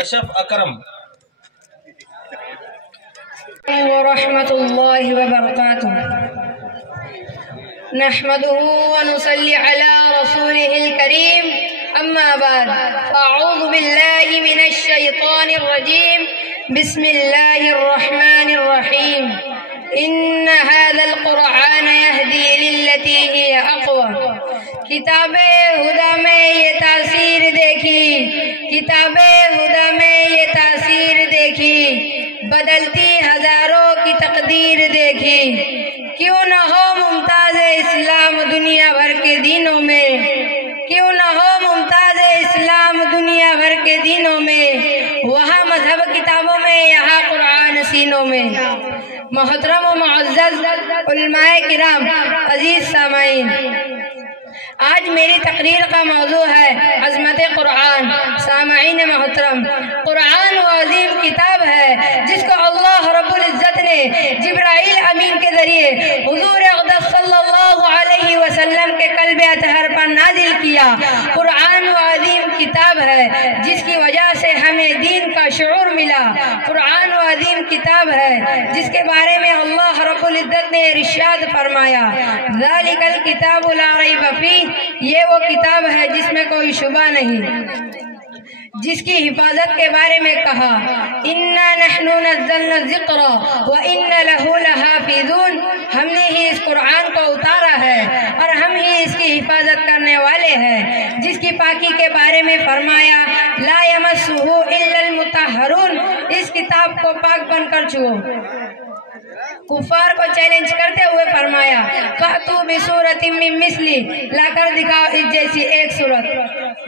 کشف اکرم ورحمۃ اللہ وبرکاتہ نحمده ونصلي على رسوله الكريم اما بعد اعوذ باللہ من الشیطان الرجیم بسم اللہ الرحمن الرحیم ان هذا القرآن يهدي للتي هي اقوم کتاب ہدا میں یہ تاثیر دیکھی، کتاب ہدا میں یہ تاثیر دیکھی، بدلتی ہزاروں کی تقدیر دیکھی، کیوں نہ ہو ممتاز اسلام دنیا بھر کے دینوں میں، کیوں نہ ہو ممتاز اسلام دنیا بھر کے دینوں میں، وہاں مذہب کتابوں میں یہاں قرآن سینوں میں۔ محترم و معزز علماء کرام، عزیز سامعین، آج میری تقریر کا موضوع ہے عظمت قرآن۔ سامعین محترم، قرآن وہ عظیم کتاب ہے جس کو اللہ رب العزت نے جبرائیل امین کے ذریعے حضور اقدس صلی اللہ علیہ وسلم کے قلب اطہر پر نازل کیا۔ قرآن وہ عظیم کتاب ہے جس کی وجہ سے ہمیں دین کا شعور ملا۔ قرآن وہ عظیم کتاب ہے جس کے بارے میں اللہ رب العزت نے ارشاد فرمایا، ذالک الکتاب لا ریب فیہ، یہ وہ کتاب ہے جس میں کوئی شبہ نہیں، جس کی حفاظت کے بارے میں کہا، اِنَّا نَحْنُ نَزَّلْنَا الذِّكْرَ وَإِنَّ لَهُ لَحَافِظُونَ، ہم نے ہی اس قرآن کو اتارا ہے اور ہم ہی اس کی حفاظت کرنے والے ہیں۔ جس کی پاکی کے بارے میں فرمایا، لَا يَمَسُّهُ إِلَّا الْمُطَهَّرُونَ، اس کتاب کو پاک بن کر چھو۔ کفار کو چیلنج کرتے ہوئے فرمایا، فَأْتُوا بِسُورَةٍ مِّن مِّثْلِهِ، لا کر دکھاؤ اس جیسی ایک صورت۔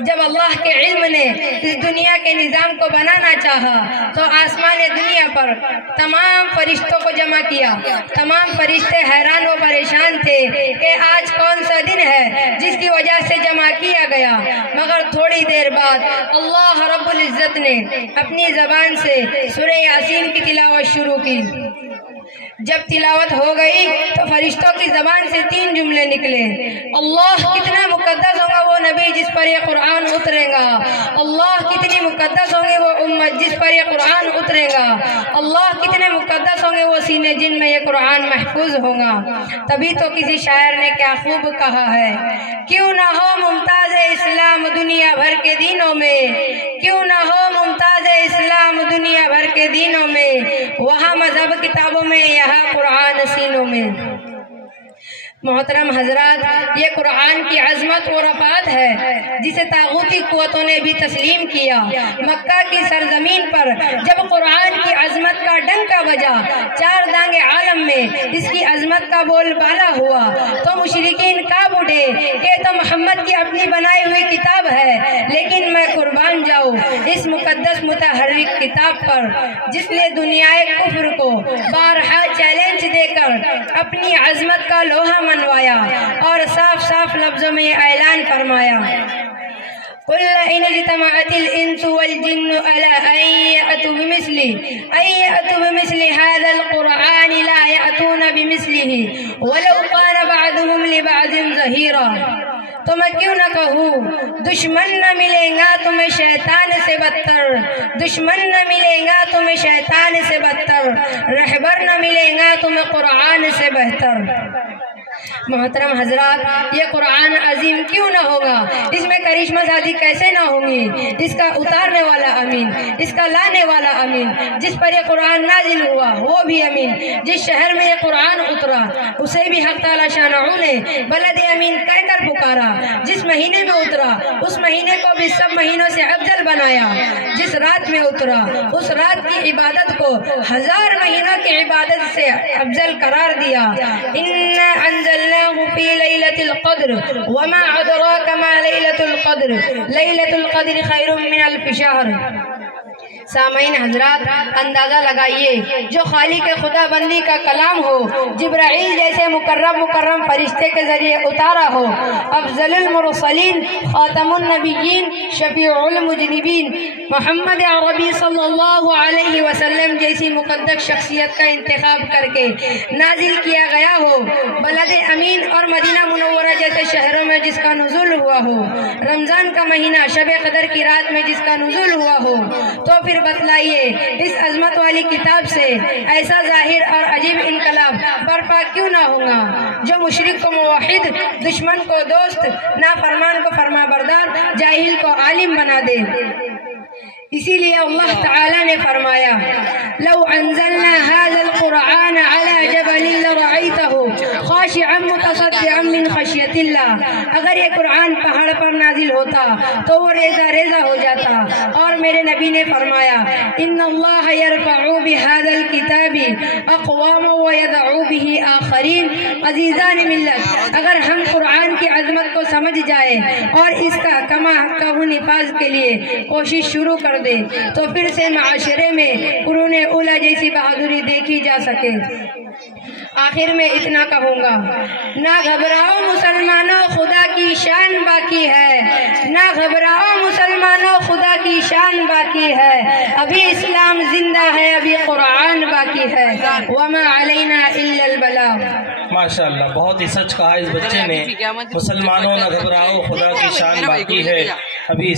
جب اللہ کے علم نے اس دنیا کے نظام کو بنانا چاہا تو آسمان دنیا پر تمام فرشتوں کو جمع کیا۔ تمام فرشتے حیران و پریشان تھے کہ آج کون سا دن ہے جس کی وجہ سے جمع کیا گیا، مگر تھوڑی دیر بعد اللہ رب العزت نے اپنی زبان سے سورہ یاسین کی تلاوت شروع کی۔ جب تلاوت ہو گئی تو فرشتوں کی زبان سے 3 جملے نکلے، اللہ کتنا مقدس ہوگا وہ نبی جس پر یہ قرآن اترے گا، اللہ کتنی مقدس ہوں گے وہ امت جس پر یہ قرآن اترے گا، اللہ کتنے مقدس ہوں گے وہ سینے جن میں یہ قرآن محفوظ ہوگا۔ تبھی تو کسی شاعر نے کیا خوب کہا ہے، کیوں نہ ہو ممتاز اسلام دنیا بھر کے دینوں میں، کیوں نہ ہو ممتاز اسلام دنیا بھر کے دینوں میں، وہاں مذہب کتابوں میں یہاں قرآن سینوں میں۔ محترم حضرات، یہ قرآن کی عظمت و رفعت ہے جسے طاغوتی قوتوں نے بھی تسلیم کیا۔ مکہ کی سرزمین پر جب قرآن کی عظمت کا ڈنکا بجا، 4 دانگ عالم میں اس کی عظمت کا بول بالا ہوا تو مشرکین کانپ اٹھے کہ تو محمد کی اپنی بنائی ہوئی کتاب ہے، لیکن میں قربان جاؤں اس مقدس متحرک کتاب پر جس نے دنیائے کفر کو بارہا چیلنج دے کر اپنی عظمت کا لوہا منوایا اور صاف صاف لفظوں میں اعلان فرمایا، قُلْ إِنِ اجْتَمَعَتِ الْإِنسُ وَالْجِنُّ عَلَىٰ أَن يَأْتُوا بِمِثْلِ هَٰذَا الْقُرْآنِ لَا يَأْتُونَ بِمِثْلِهِ وَلَوْ كَانَ بَعْضُهُمْ لِبَعْضٍ ظَهِيرًا۔ تو میں کیوں نہ کہوں، دشمن نہ ملیں گا تمہیں شیطان سے بدتر، دشمن نہ ملیں گا تمہیں شیطان سے بدتر، رہبر نہ ملیں گا تمہیں قرآن سے بہتر۔ محترم حضرات، یہ قرآن عظیم کیوں نہ ہوگا، اس میں کرشمہ سازی کیسے نہ ہوگی، اس کا اتارنے والا امین، اس کا لانے والا امین، جس پر یہ قرآن نازل ہوا وہ بھی امین، جس شہر میں یہ قرآن اترا اسے بھی حق تعالی شانہ نے بلد امین کہہ کر پکارا، جس مہینے میں اترا اس مہینے کو بھی سب مہینوں سے افضل بنایا، جس رات میں اترا اس رات کی عبادت کو 1000 مہینوں کی عبادت سے افضل قرار دیا۔ أنزلناه في ليلة القدر وما أدراك ما ليلة القدر ليلة القدر خير من 1000 شهر۔ سامعین حضرات، اندازہ لگائیے جو خالق خدا بندی کا کلام ہو، جبرائیل جیسے مکرم فرشتے کے ذریعے اتارا ہو، افضل المرسلین، خاتم النبیین، شفیع المذنبین محمد عربی صلی اللہ علیہ وسلم جیسی مقدس شخصیت کا انتخاب کر کے نازل کیا گیا ہو، بلد امین اور مدینہ منورہ جیسے شہروں میں جس کا نزول ہوا ہو، رمضان کا مہینہ شب قدر کی رات میں جس کا نزول ہوا ہو، تو پھر بتلائیے اس عظمت والی کتاب سے ایسا ظاہر اور عجیب انقلاب برپا کیوں نہ ہوگا جو مشرک کو موحد، دشمن کو دوست، نافرمان کو فرما بردار، جاہل کو عالم بنا دے۔ اسی لیے اللہ تعالی نے فرمایا لو انزلنا هذا القرآن على جبل لرأيته خاشعا متصدعا من خشیت اللہ، اگر یہ قرآن پہاڑ پر نازل ہوتا تو وہ ریزہ ریزہ ہو جاتا۔ اور میرے نبی نے فرمایا ان اللہ یرفع بهذا الكتاب اقواما ويدعو به آخرین۔ عزیزان ملت، اگر ہم قرآن کی عظمت کو سمجھ جائے اور اس کا کما کہو نفاذ کے لیے کوشش شروع کر دے تو پھر سے معاشرے میں قرون اولیٰ جیسی بہادری دیکھی جا سکے۔ آخر میں اتنا کہوں گا، نہ گھبراؤ مسلمانوں، خدا کی شان باقی ہے، نہ گھبراؤ مسلمانوں، خدا کی شان باقی ہے، ابھی اسلام زندہ ہے، ابھی قرآن باقی ہے، وما علینا الا البلاغ۔ ماشاءاللہ، بہت ہی سچ کہا اس بچے نے، مسلمانوں نہ گھبراؤ، خدا کی شان باقی ہے، ابھی